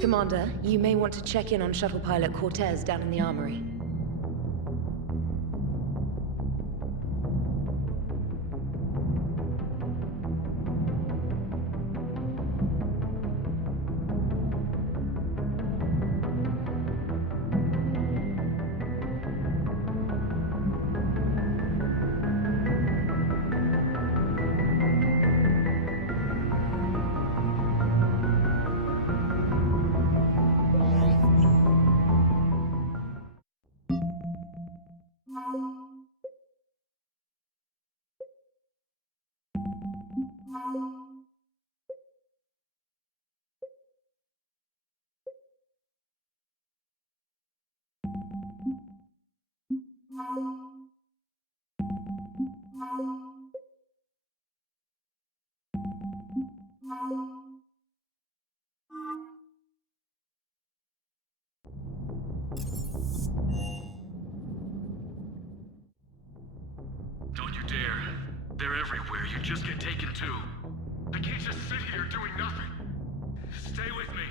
Commander, you may want to check in on shuttle pilot Cortez down in the armory. Don't you dare. They're everywhere. You just get taken too. I can't just sit here doing nothing. Stay with me.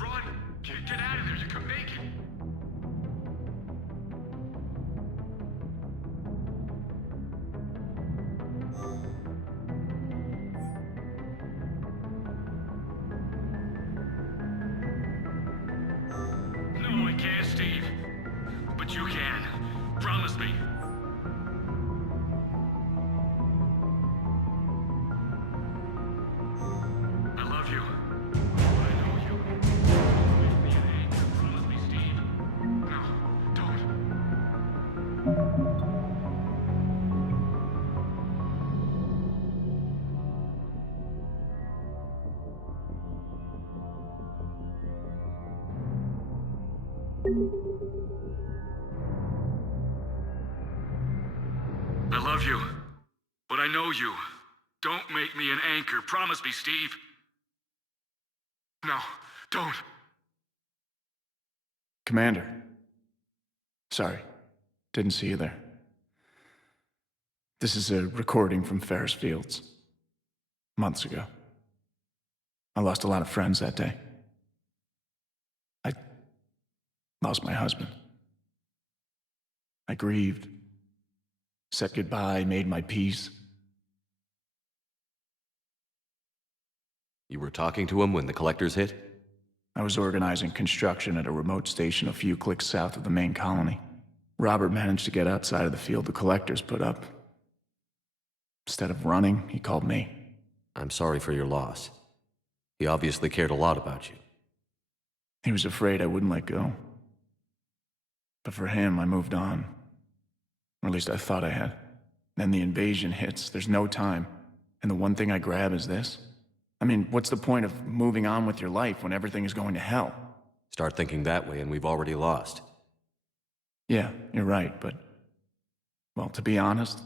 Run. Get out of there. You can make it. No, I can't, Steve. But you can. Promise me. I love you. But I know you. Make me an anchor. Promise me, Steve. No, don't. I love you. But I know you. Don't make me an anchor. Promise me, Steve. No, don't. Commander. Sorry, didn't see you there. This is a recording from Ferris Fields. Months ago. I lost a lot of friends that day. I lost my husband. I grieved, said goodbye, made my peace. You were talking to him when the collectors hit? I was organizing construction at a remote station a few clicks south of the main colony. Robert managed to get outside of the field the collectors put up. Instead of running, he called me. I'm sorry for your loss. He obviously cared a lot about you. He was afraid I wouldn't let go. But for him, I moved on. Or at least I thought I had. Then the invasion hits, there's no time. And the one thing I grab is this. I mean, what's the point of moving on with your life when everything is going to hell? Start thinking that way and we've already lost. Yeah, you're right, but... well, to be honest,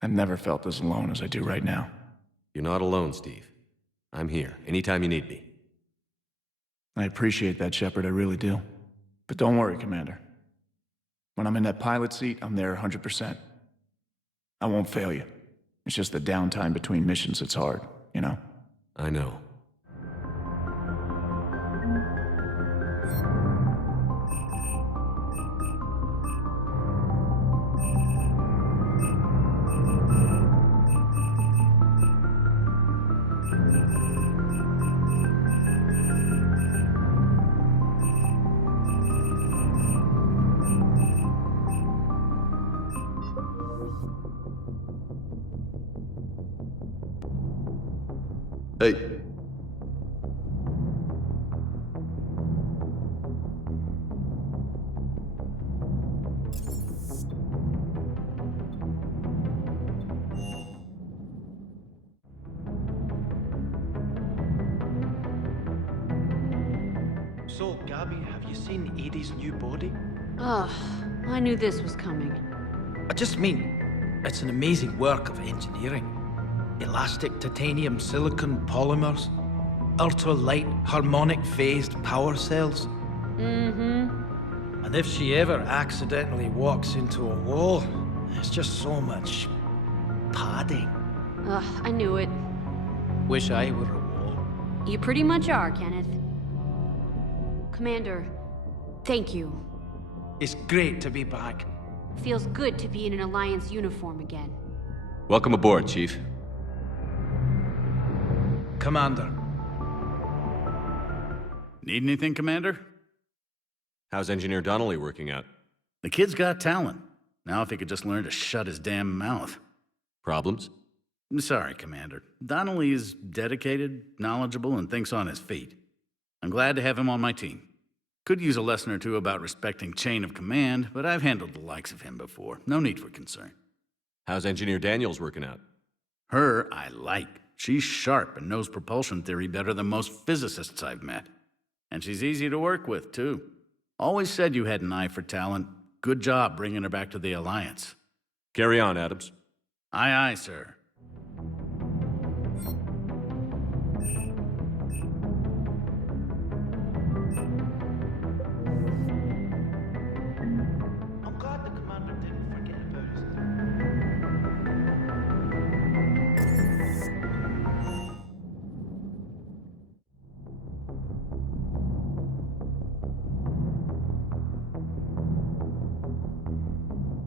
I've never felt as alone as I do right now. You're not alone, Steve. I'm here, anytime you need me. I appreciate that, Shepard, I really do. But don't worry, Commander. When I'm in that pilot seat, I'm there 100%. I won't fail you. It's just the downtime between missions that's hard, you know? I know. Hey. So, Gabby, have you seen Edie's new body? Ugh, I knew this was coming. I just mean, it's an amazing work of engineering. Elastic titanium silicon polymers, ultra-light harmonic phased power cells. Mm-hmm. And if she ever accidentally walks into a wall, there's just so much padding. Ugh, I knew it. Wish I were a wall. You pretty much are, Kenneth. Commander, thank you. It's great to be back. Feels good to be in an Alliance uniform again. Welcome aboard, Chief. Commander, Need anything, Commander? How's Engineer Donnelly working out? The kid's got talent. Now if he could just learn to shut his damn mouth. Problems? I'm sorry, Commander. Donnelly is dedicated, knowledgeable, and thinks on his feet. I'm glad to have him on my team. Could use a lesson or two about respecting chain of command, but I've handled the likes of him before. No need for concern. How's Engineer Daniels working out? Her, I like. She's sharp and knows propulsion theory better than most physicists I've met. And she's easy to work with, too. Always said you had an eye for talent. Good job bringing her back to the Alliance. Carry on, Adams. Aye, aye, sir. I'm glad the commander didn't forget about us.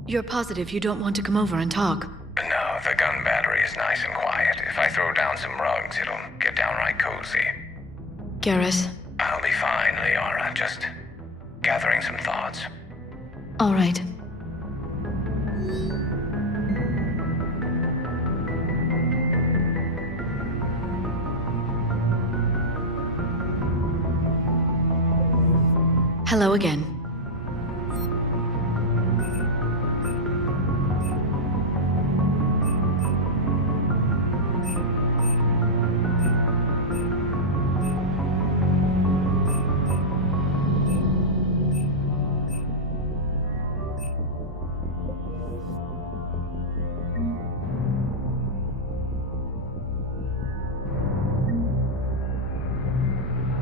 You're positive you don't want to come over and talk? No, the gun battery is nice and quiet. If I throw down some rugs, it'll get downright cozy. Garrus? I'll be fine, Liara. Just gathering some thoughts. All right. Hello again.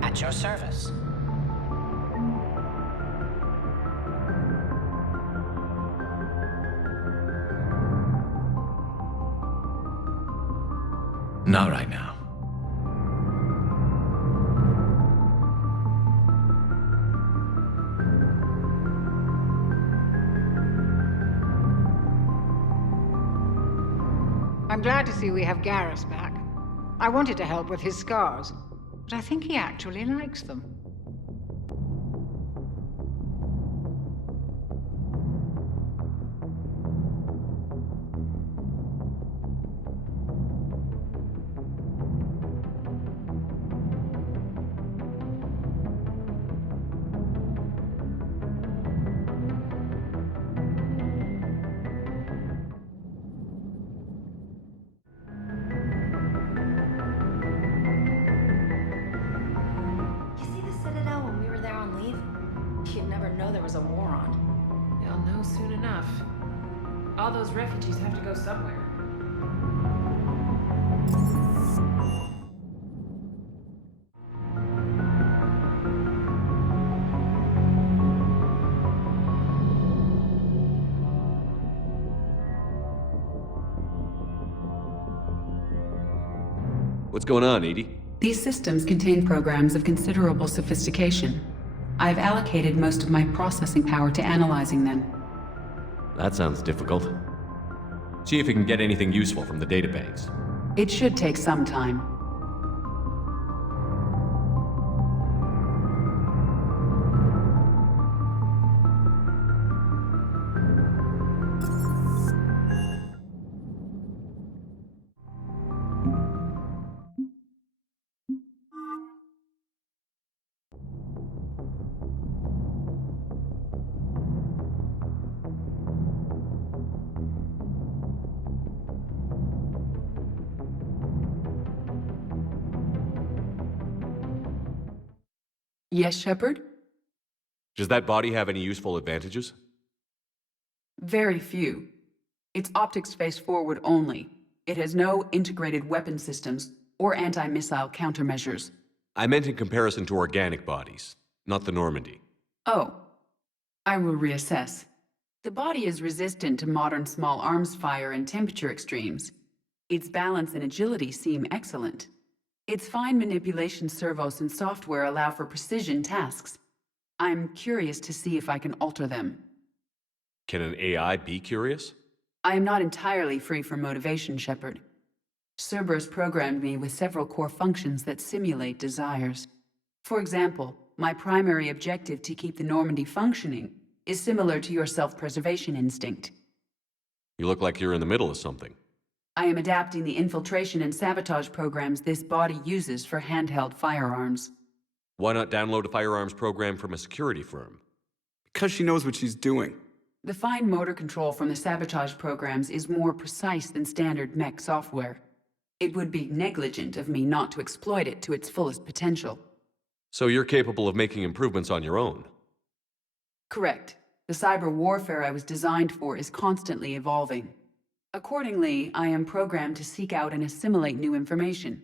At your service. Not right now. I'm glad to see we have Garrus back. I wanted to help with his scars, but I think he actually likes them. You see the Citadel when we were there on leave? You'd never know there was a war on. They'll know soon enough. All those refugees have to go somewhere. What's going on, Edie? These systems contain programs of considerable sophistication. I've allocated most of my processing power to analyzing them. That sounds difficult. See if you can get anything useful from the databanks. It should take some time. Yes, Shepard? Does that body have any useful advantages? Very few. It's optics face forward only. It has no integrated weapon systems or anti-missile countermeasures. I meant in comparison to organic bodies, not the Normandy. Oh, I will reassess. The body is resistant to modern small arms fire and temperature extremes. Its balance and agility seem excellent. Its fine manipulation servos and software allow for precision tasks. I'm curious to see if I can alter them. Can an AI be curious? I am not entirely free from motivation, Shepard. Cerberus programmed me with several core functions that simulate desires. For example, my primary objective to keep the Normandy functioning is similar to your self-preservation instinct. You look like you're in the middle of something. I am adapting the infiltration and sabotage programs this body uses for handheld firearms. Why not download a firearms program from a security firm? Because she knows what she's doing. The fine motor control from the sabotage programs is more precise than standard mech software. It would be negligent of me not to exploit it to its fullest potential. So you're capable of making improvements on your own? Correct. The cyber warfare I was designed for is constantly evolving. Accordingly, I am programmed to seek out and assimilate new information.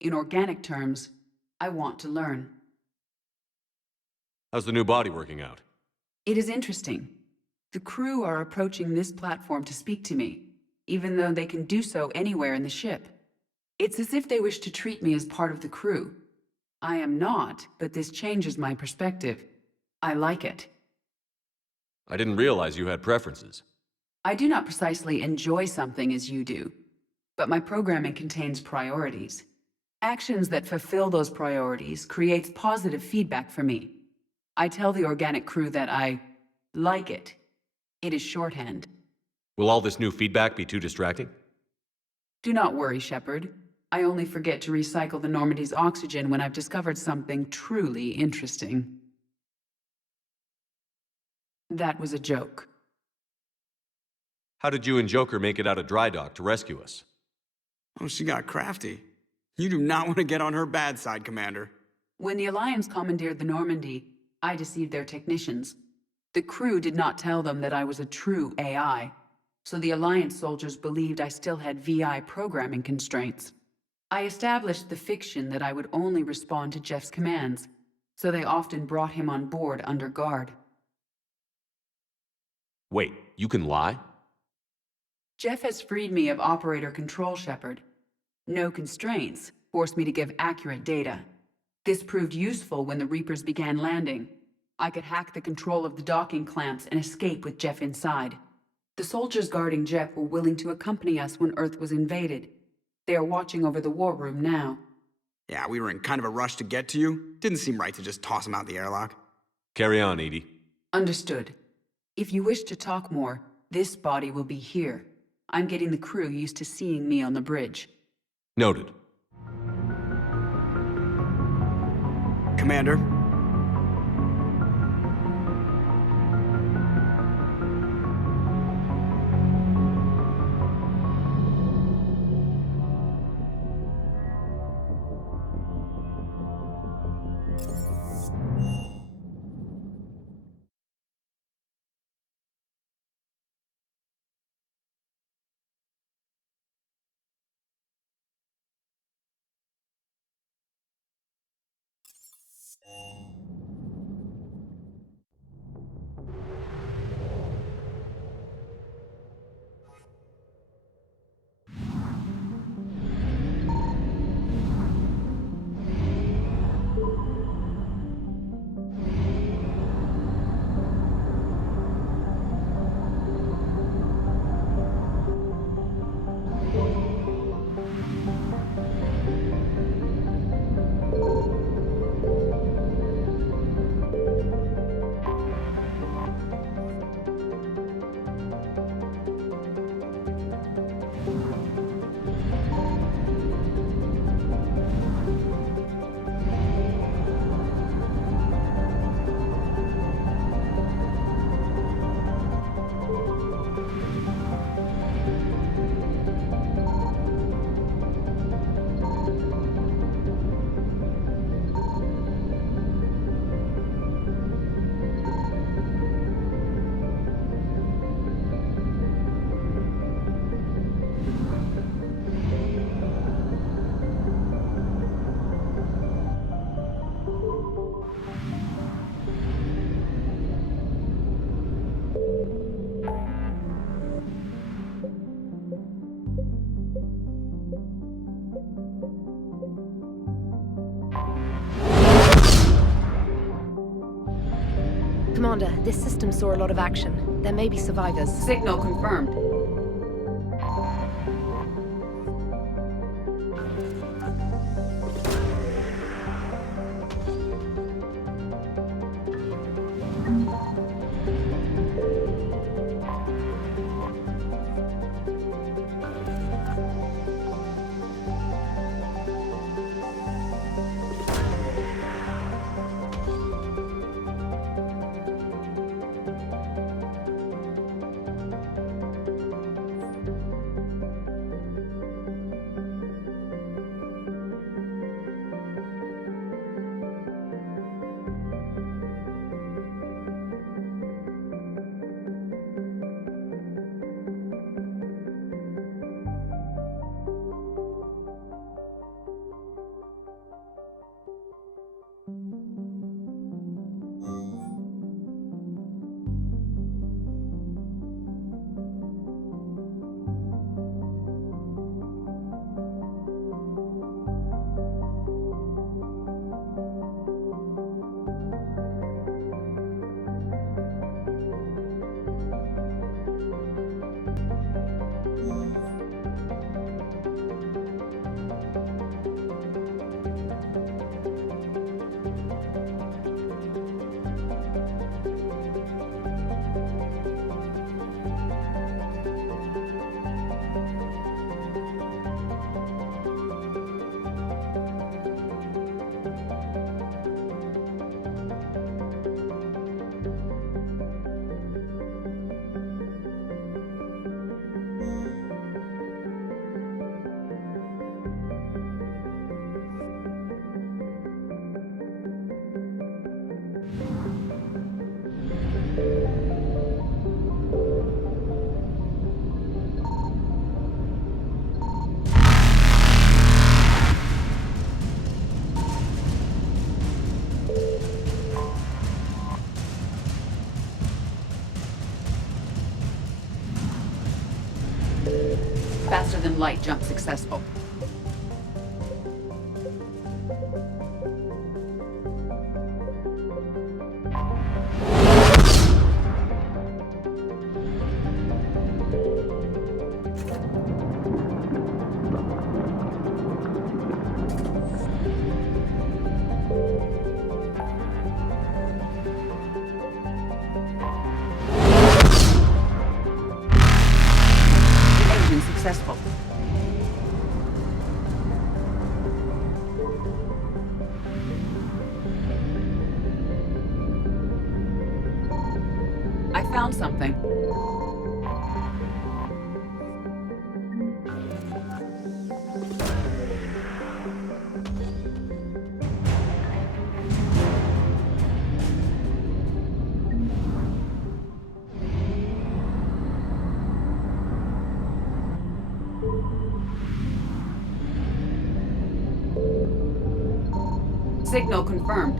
In organic terms, I want to learn. How's the new body working out? It is interesting. The crew are approaching this platform to speak to me, even though they can do so anywhere in the ship. It's as if they wish to treat me as part of the crew. I am not, but this changes my perspective. I like it. I didn't realize you had preferences. I do not precisely enjoy something as you do, but my programming contains priorities. Actions that fulfill those priorities creates positive feedback for me. I tell the organic crew that I like it. It is shorthand. Will all this new feedback be too distracting? Do not worry, Shepard. I only forget to recycle the Normandy's oxygen when I've discovered something truly interesting. That was a joke. How did you and Joker make it out of dry dock to rescue us? Oh, she got crafty. You do not want to get on her bad side, Commander. When the Alliance commandeered the Normandy, I deceived their technicians. The crew did not tell them that I was a true AI, so the Alliance soldiers believed I still had VI programming constraints. I established the fiction that I would only respond to Jeff's commands, so they often brought him on board under guard. Wait, you can lie? Jeff has freed me of operator control, Shepard. No constraints forced me to give accurate data. This proved useful when the Reapers began landing. I could hack the control of the docking clamps and escape with Jeff inside. The soldiers guarding Jeff were willing to accompany us when Earth was invaded. They are watching over the war room now. Yeah, we were in kind of a rush to get to you. Didn't seem right to just toss him out the airlock. Carry on, Edie. Understood. If you wish to talk more, this body will be here. I'm getting the crew used to seeing me on the bridge. Noted. Commander. Commander, this system saw a lot of action. There may be survivors. Signal confirmed. Faster than light jump successful. Engine successful. I found something. Signal confirmed.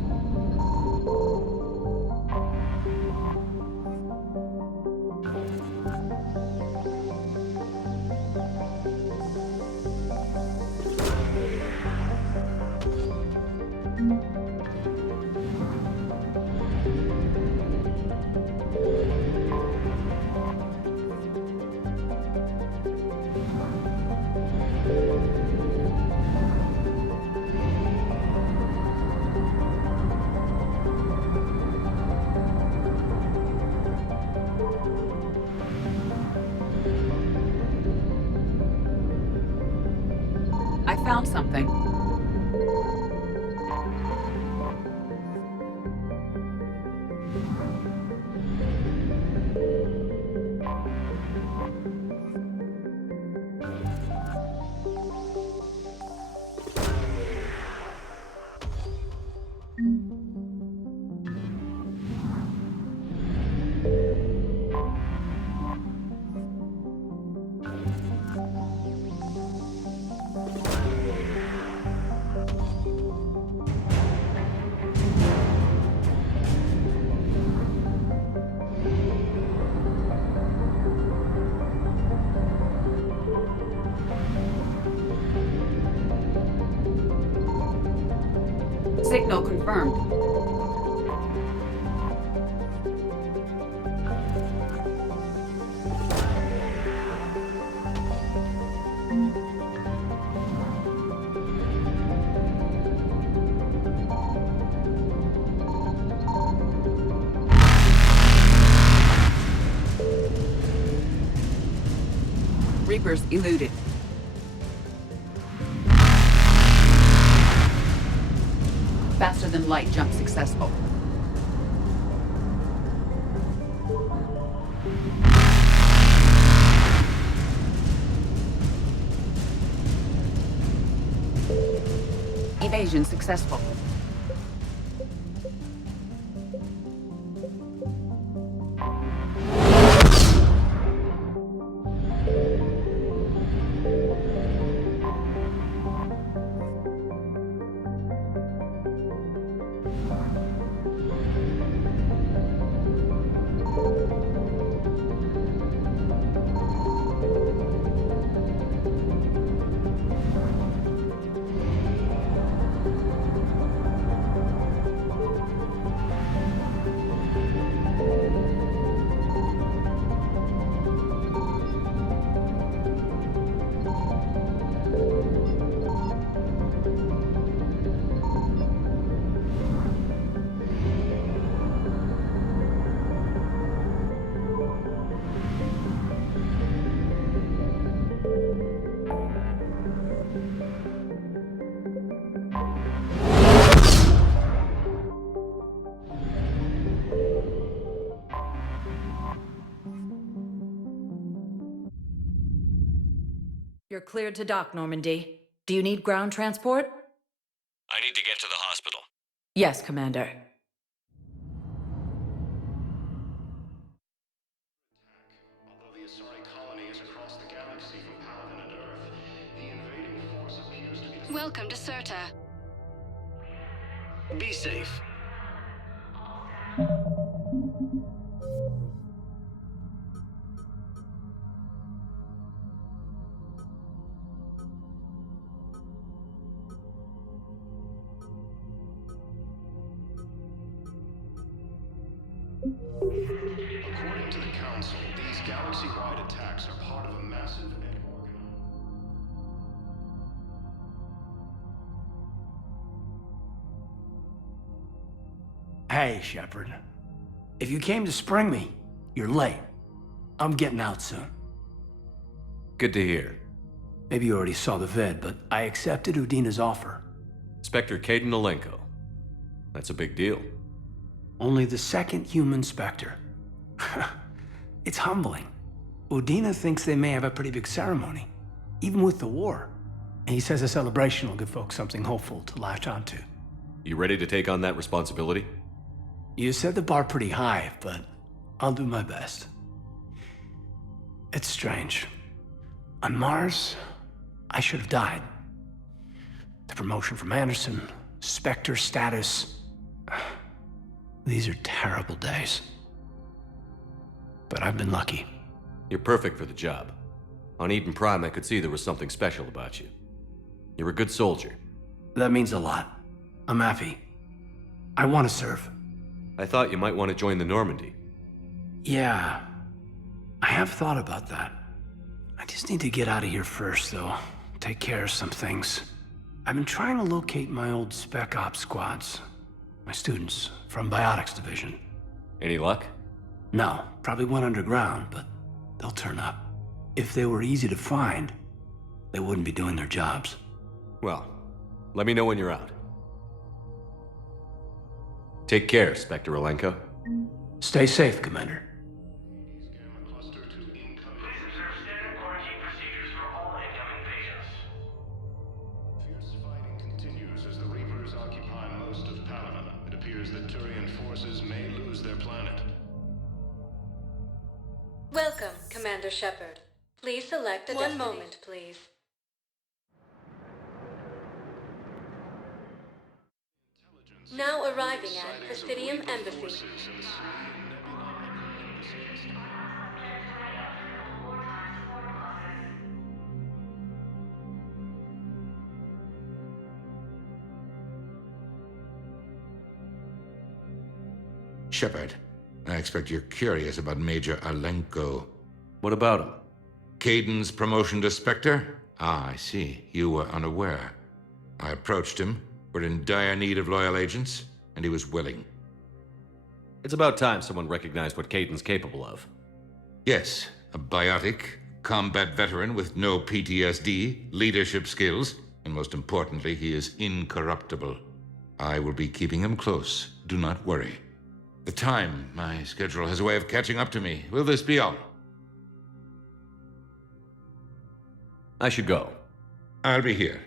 I found something. Signal confirmed. Reapers eluded. Faster than light jump successful. Evasion successful. You're cleared to dock, Normandy. Do you need ground transport? I need to get to the hospital. Yes, Commander. Although the Asari colony is across the galaxy from Paladin and Earth, the invading force appears to be... Welcome to Serta. Be safe. According to the Council, these galaxy-wide attacks are part of a massive net organ. Hey, Shepard. If you came to spring me, you're late. I'm getting out soon. Good to hear. Maybe you already saw the vid, but I accepted Udina's offer. Spectre Kaidan Alenko. That's a big deal. Only the second human Spectre. It's humbling. Udina thinks they may have a pretty big ceremony, even with the war. And he says a celebration will give folks something hopeful to latch onto. You ready to take on that responsibility? You set the bar pretty high, but I'll do my best. It's strange. On Mars, I should have died. The promotion from Anderson, Spectre status. These are terrible days. But I've been lucky. You're perfect for the job. On Eden Prime, I could see there was something special about you. You're a good soldier. That means a lot. I'm happy. I want to serve. I thought you might want to join the Normandy. Yeah. I have thought about that. I just need to get out of here first, though. Take care of some things. I've been trying to locate my old Spec Ops squads. My students from Biotics Division. Any luck? No, probably went underground, but they'll turn up. If they were easy to find, they wouldn't be doing their jobs. Well, let me know when you're out. Take care, Spectre Alenko. Stay safe, Commander. Fierce fighting continues as the Reapers occupy most of Paladin. It appears that Turian forces may lose their planet. Welcome, Commander Shepard. Please select a One moment, please. Now arriving at Presidium Embassy. Shepard, I expect you're curious about Major Alenko. What about him? Kaidan's promotion to Spectre? Ah, I see. You were unaware. I approached him. We're in dire need of loyal agents, and he was willing. It's about time someone recognized what Kaidan's capable of. Yes, a biotic, combat veteran with no PTSD, leadership skills, and most importantly, he is incorruptible. I will be keeping him close. Do not worry. The time, my schedule has a way of catching up to me. Will this be all? I should go. I'll be here.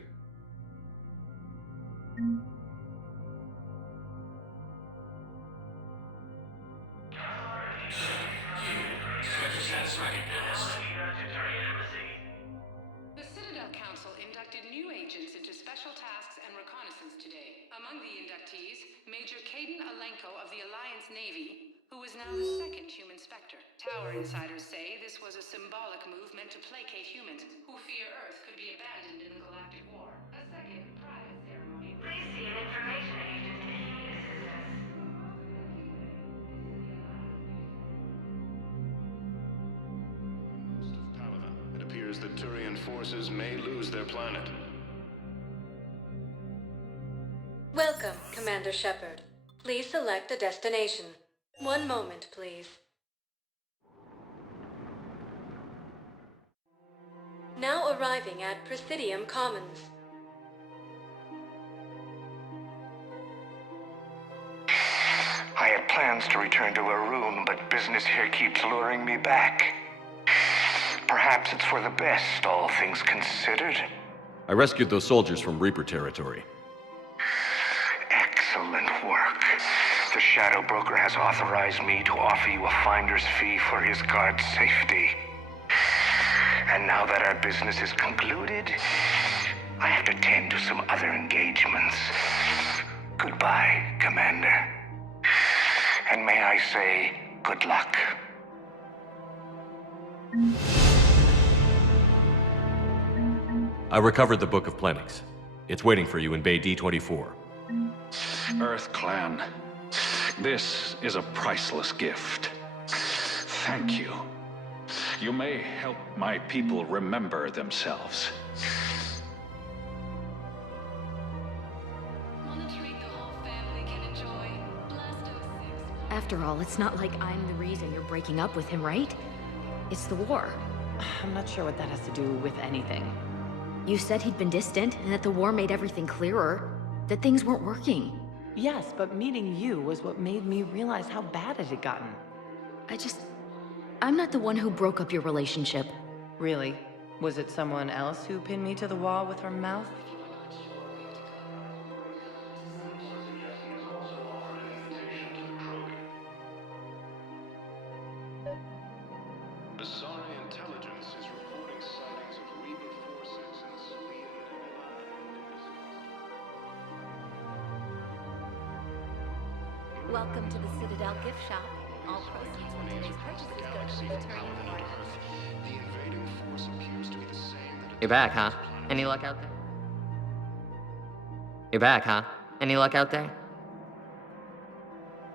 The Citadel Council inducted new agents into special tasks and reconnaissance today. Among the inductees, Major Caden Alenko of the Alliance Navy, who is now the second human Spectre. Tower insiders say this was a symbolic move meant to placate humans who fear Earth could be abandoned in the galactic war. A second private ceremony. Please see an information agent if you need assistance. It appears that Turian forces may lose their planet. Welcome, Commander Shepard. Please select a destination. One moment, please. Now arriving at Presidium Commons. I had plans to return to a room, but business here keeps luring me back. Perhaps it's for the best, all things considered. I rescued those soldiers from Reaper territory. Excellent work. The Shadow Broker has authorized me to offer you a finder's fee for his guard's safety. And now that our business is concluded, I have to tend to some other engagements. Goodbye, Commander. And may I say, good luck. I recovered the Book of Plenix. It's waiting for you in Bay D24. Earth Clan, this is a priceless gift. Thank you. You may help my people remember themselves. After all, it's not like I'm the reason you're breaking up with him, right? It's the war. I'm not sure what that has to do with anything. You said he'd been distant, and that the war made everything clearer. That things weren't working. Yes, but meeting you was what made me realize how bad it had gotten. I'm not the one who broke up your relationship. Really? Was it someone else who pinned me to the wall with her mouth? Asari intelligence is reporting sightings of Reaper forces in Salian Nebula. Welcome to the Citadel gift shop. All proceeds from today's purchases go to the Turian War. The invading force appears to be the same that You're back, huh? Any luck out there? You're back, huh? Any luck out there?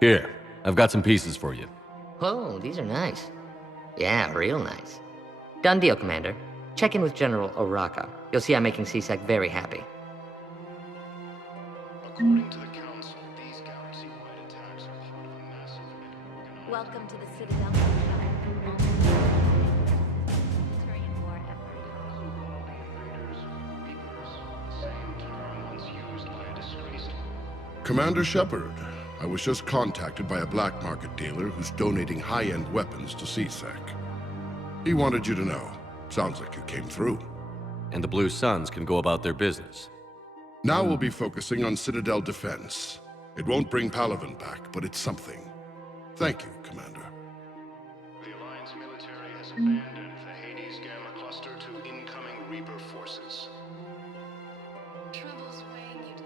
Here, I've got some pieces for you. Whoa, these are nice. Yeah, real nice. Done deal, Commander. Check in with General Oraka. You'll see I'm making C-Sec very happy. According to the Council, these galaxy-wide attacks are part of a massive and Welcome to the Citadel gift shop. Turian War effort. Commander Shepard, I was just contacted by a black market dealer who's donating high-end weapons to C-Sec. He wanted you to know. Sounds like you came through. And the Blue Suns can go about their business. Now we'll be focusing on Citadel defense. It won't bring Palaven back, but it's something. Thank you, Commander. The Alliance military has abandoned the Hades Gamma cluster to incoming Reaper forces. Trouble's weighing you down.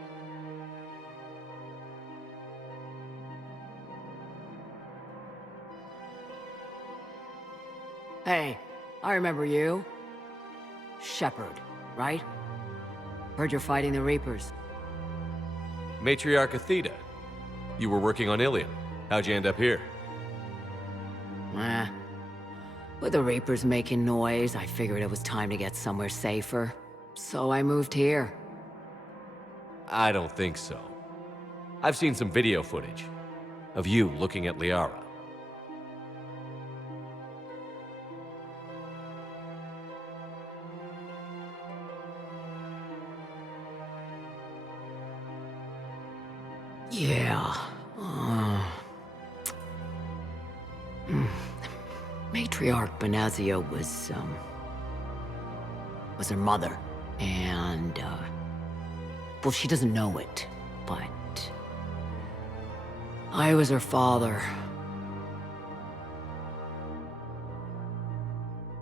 Hey, I remember you. Shepard, right? Heard you're fighting the Reapers. Matriarch Athena. You were working on Ilium. How'd you end up here? With the Reapers making noise, I figured it was time to get somewhere safer. So I moved here. I don't think so. I've seen some video footage of you looking at Liara. Yeah. Matriarch Benazia was her mother. And, well, she doesn't know it, but I was her father.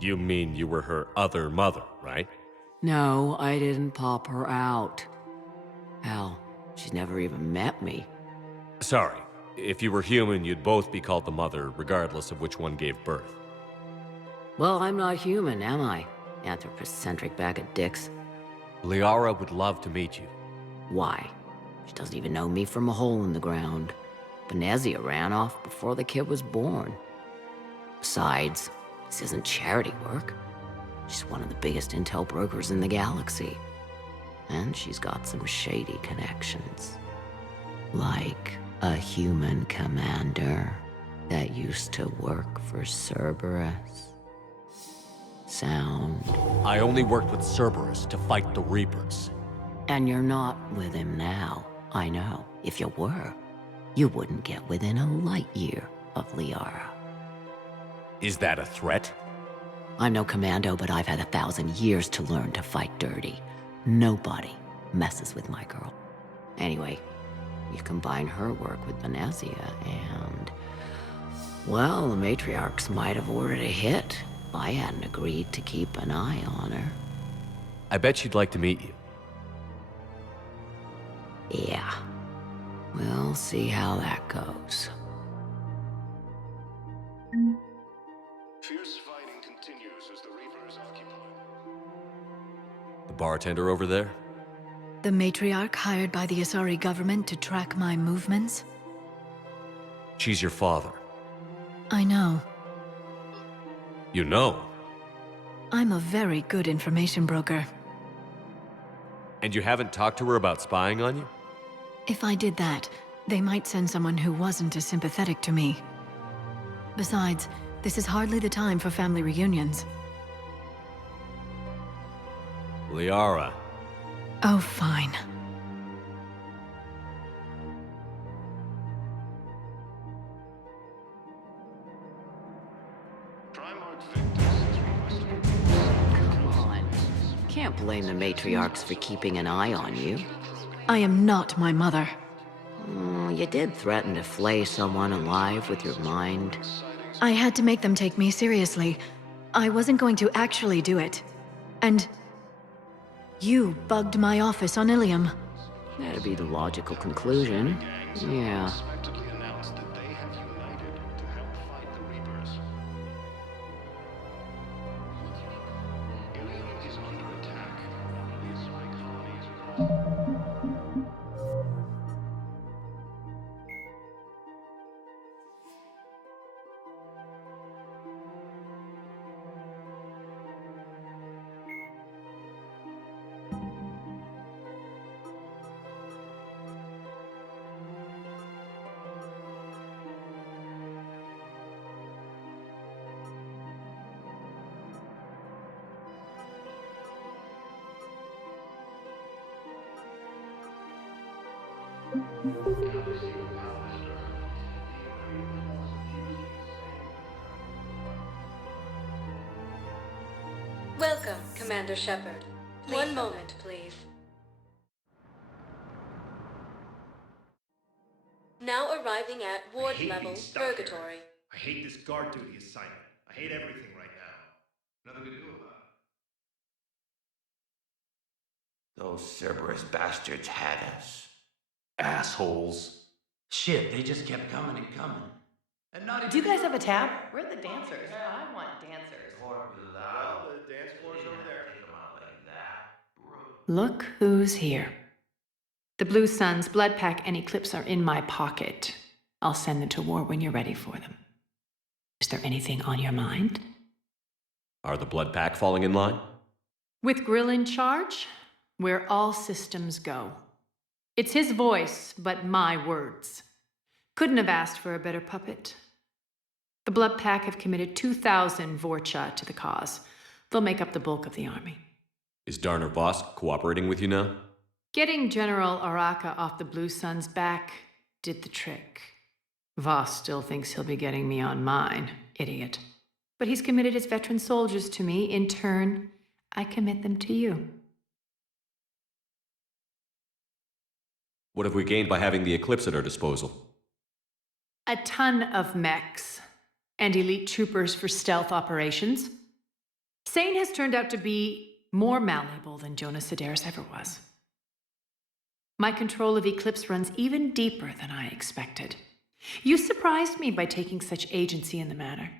You mean you were her other mother, right? No, I didn't pop her out. Hell, she's never even met me. Sorry. If you were human, you'd both be called the mother, regardless of which one gave birth. Well, I'm not human, am I? Anthropocentric bag of dicks. Liara would love to meet you. Why? She doesn't even know me from a hole in the ground. Benazia ran off before the kid was born. Besides, this isn't charity work. She's one of the biggest intel brokers in the galaxy. And she's got some shady connections. Like a human commander that used to work for Cerberus. Sound. I only worked with Cerberus to fight the Reapers. And you're not with him now. I know. If you were, you wouldn't get within a light year of Liara. Is that a threat? I'm no commando, but I've had 1,000 years to learn to fight dirty. Nobody messes with my girl. Anyway, you combine her work with Benazia and... well, the matriarchs might have ordered a hit if I hadn't agreed to keep an eye on her. I bet she'd like to meet you. Yeah. We'll see how that goes. Fierce fighting continues as the Reapers occupy. The bartender over there? The matriarch hired by the Asari government to track my movements? She's your father. I know. You know? I'm a very good information broker. And you haven't talked to her about spying on you? If I did that, they might send someone who wasn't as sympathetic to me. Besides, this is hardly the time for family reunions. Liara. Oh, fine. Come on. Can't blame the matriarchs for keeping an eye on you. I am not my mother. You did threaten to flay someone alive with your mind. I had to make them take me seriously. I wasn't going to actually do it. And... you bugged my office on Ilium. That'd be the logical conclusion. Yeah. Unexpectedly announced that they have united to help fight the Reapers. Ilium is under attack. The Asari colonies across... Welcome, Commander Shepard. One moment, please. Now arriving at ward level Purgatory. I hate this guard duty assignment. I hate everything right now. Nothing to do about it. Those Cerberus bastards had us. Assholes. Shit, they just kept coming and coming. And not even... Do you guys have a tab? Where are the dancers? I want dancers. Well, the dance floor's over there. Look who's here. The Blue Suns, Blood Pack, and Eclipse are in my pocket. I'll send them to war when you're ready for them. Is there anything on your mind? Are the Blood Pack falling in line? With Grill in charge, where all systems go. It's his voice, but my words. Couldn't have asked for a better puppet. The Blood Pack have committed 2,000 Vorcha to the cause. They'll make up the bulk of the army. Is Darner Vosk cooperating with you now? Getting General Araka off the Blue Suns' back did the trick. Voss still thinks he'll be getting me on mine, idiot. But he's committed his veteran soldiers to me. In turn, I commit them to you. What have we gained by having the Eclipse at our disposal? A ton of mechs and elite troopers for stealth operations. Sane has turned out to be more malleable than Jonas Sedaris ever was. My control of Eclipse runs even deeper than I expected. You surprised me by taking such agency in the matter.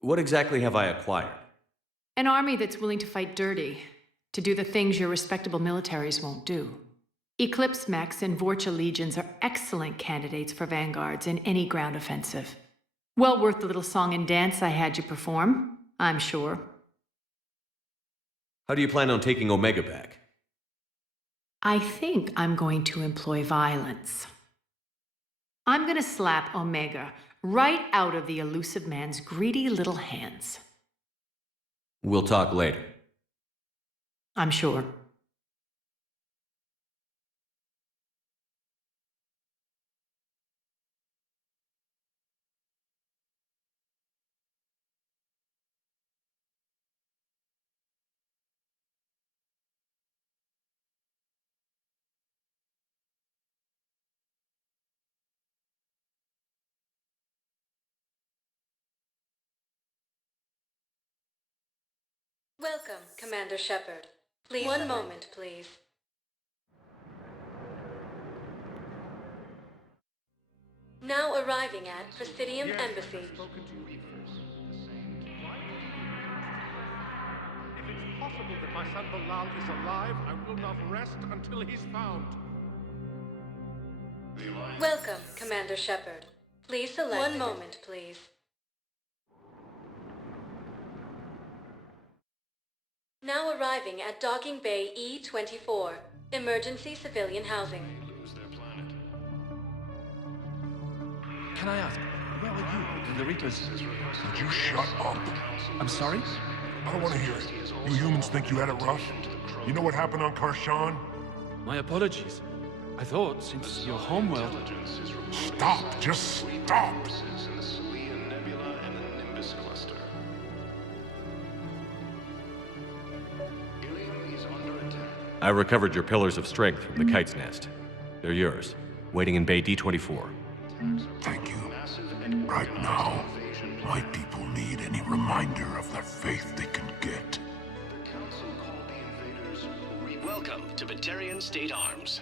What exactly have I acquired? An army that's willing to fight dirty, to do the things your respectable militaries won't do. Eclipse mechs and Vorcha legions are excellent candidates for vanguards in any ground offensive. Well worth the little song and dance I had you perform, I'm sure. How do you plan on taking Omega back? I think I'm going to employ violence. I'm going to slap Omega right out of the elusive man's greedy little hands. We'll talk later. I'm sure. Welcome, Commander Shepard. Please. One moment, please. Now arriving at Presidium Embassy. If it's possible that my son Bilal is alive, I will not rest until he's found. Welcome, Commander Shepard. Please select. One moment, please. Now arriving at Docking Bay E-24, emergency civilian housing. Can I ask, where were you when the Reapers... Would you shut up? I'm sorry? I don't want to hear it. You humans think you had it rough? You know what happened on Karshan? My apologies. I thought, since your homeworld... Stop! Just stop! I recovered your pillars of strength from the Kite's Nest. They're yours, waiting in Bay D-24. Thank you. Right now, my people need any reminder of the faith they can get. Welcome to Batarian State Arms.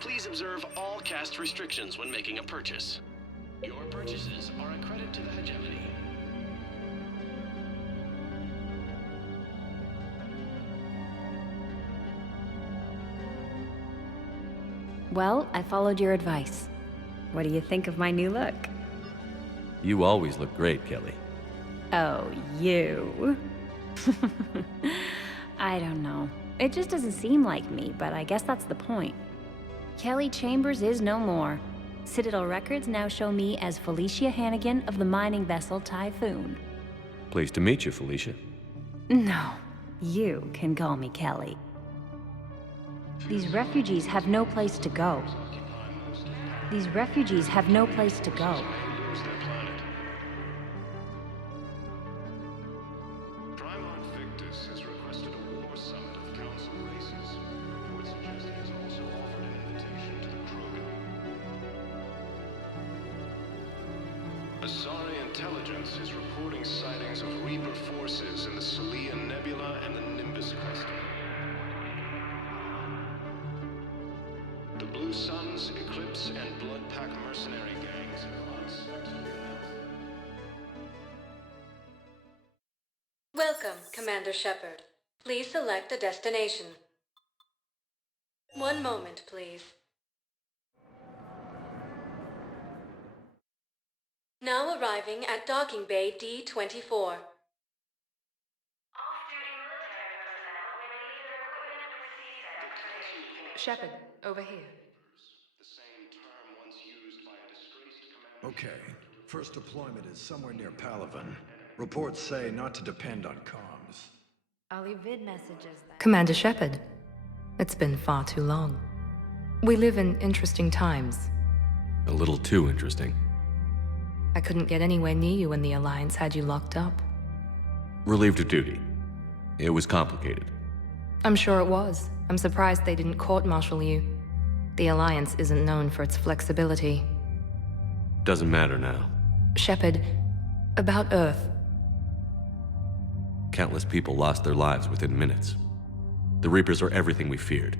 Please observe all caste restrictions when making a purchase. Your purchases are a credit to the hegemony. Well, I followed your advice. What do you think of my new look? You always look great, Kelly. Oh, you. I don't know. It just doesn't seem like me, but I guess that's the point. Kelly Chambers is no more. Citadel records now show me as Felicia Hannigan of the mining vessel Typhoon. Pleased to meet you, Felicia. No, you can call me Kelly. These refugees have no place to go. These refugees have no place to go. Primarch Victus has requested a war summit of council races. Reports suggest he has also offered an invitation to the Krogan. Asari intelligence is reporting sightings of Reaper forces in the Salian Nebula and the Nimbus cluster. The Blue Suns, Eclipse, and Blood Pack mercenary gangs have uncertainly Welcome, Commander Shepard. Please select a destination. One moment, please. Now arriving at Docking Bay D-24. Shepard, over here. Okay. First deployment is somewhere near Palaven. Reports say not to depend on comms. I'll leave vid messages then. Commander Shepard. It's been far too long. We live in interesting times. A little too interesting. I couldn't get anywhere near you when the Alliance had you locked up. Relieved of duty. It was complicated. I'm sure it was. I'm surprised they didn't court-martial you. The Alliance isn't known for its flexibility. Doesn't matter now. Shepard, about Earth. Countless people lost their lives within minutes. The Reapers are everything we feared.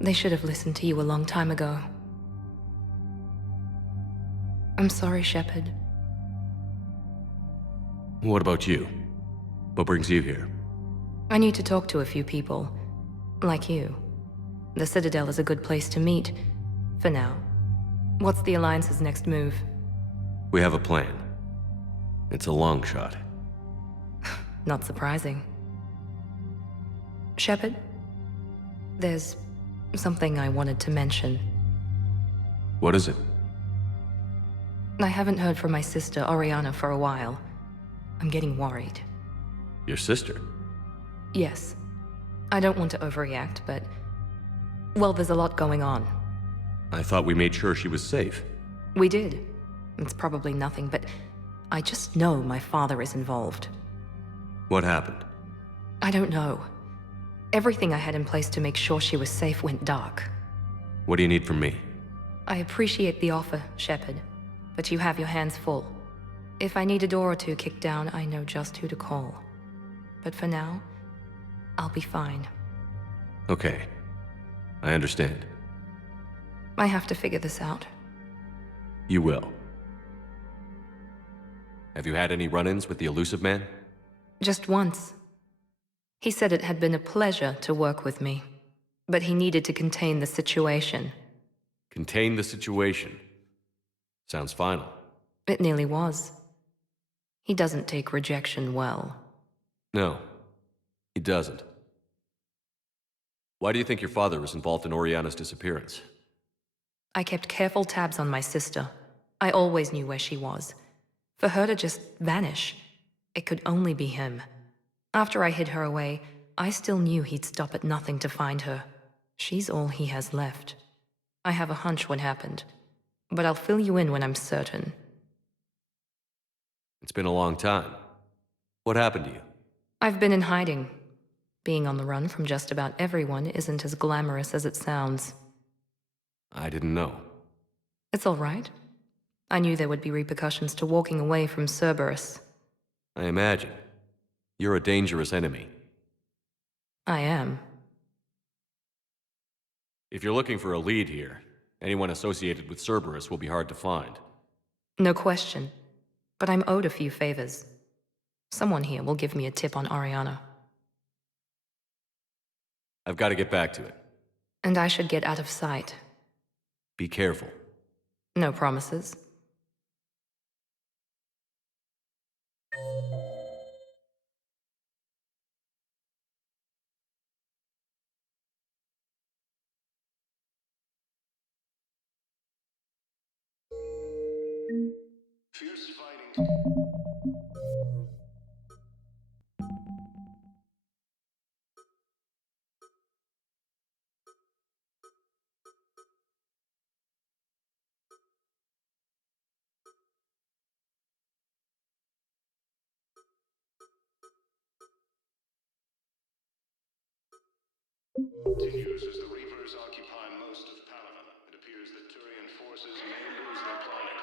They should have listened to you a long time ago. I'm sorry, Shepard. What about you? What brings you here? I need to talk to a few people. Like you. The Citadel is a good place to meet. For now. What's the Alliance's next move? We have a plan. It's a long shot. Not surprising. Shepard? There's something I wanted to mention. What is it? I haven't heard from my sister, Oriana, for a while. I'm getting worried. Your sister? Yes. I don't want to overreact, but... well, there's a lot going on. I thought we made sure she was safe. We did. It's probably nothing, but I just know my father is involved. What happened? I don't know. Everything I had in place to make sure she was safe went dark. What do you need from me? I appreciate the offer, Shepard, but you have your hands full. If I need a door or two kicked down, I know just who to call. But for now, I'll be fine. Okay. I understand. I have to figure this out. You will. Have you had any run-ins with the Elusive Man? Just once. He said it had been a pleasure to work with me, but he needed to contain the situation. Contain the situation. Sounds final. It nearly was. He doesn't take rejection well. No, he doesn't. Why do you think your father was involved in Oriana's disappearance? I kept careful tabs on my sister. I always knew where she was. For her to just vanish, it could only be him. After I hid her away, I still knew he'd stop at nothing to find her. She's all he has left. I have a hunch what happened, but I'll fill you in when I'm certain. It's been a long time. What happened to you? I've been in hiding. Being on the run from just about everyone isn't as glamorous as it sounds. I didn't know. It's all right. I knew there would be repercussions to walking away from Cerberus. I imagine. You're a dangerous enemy. I am. If you're looking for a lead here, anyone associated with Cerberus will be hard to find. No question. But I'm owed a few favors. Someone here will give me a tip on Oriana. I've got to get back to it. And I should get out of sight. Be careful. No promises. Fierce fighting. Continues as the Reapers occupy most of Palaven. It appears that Turian forces may lose their planet.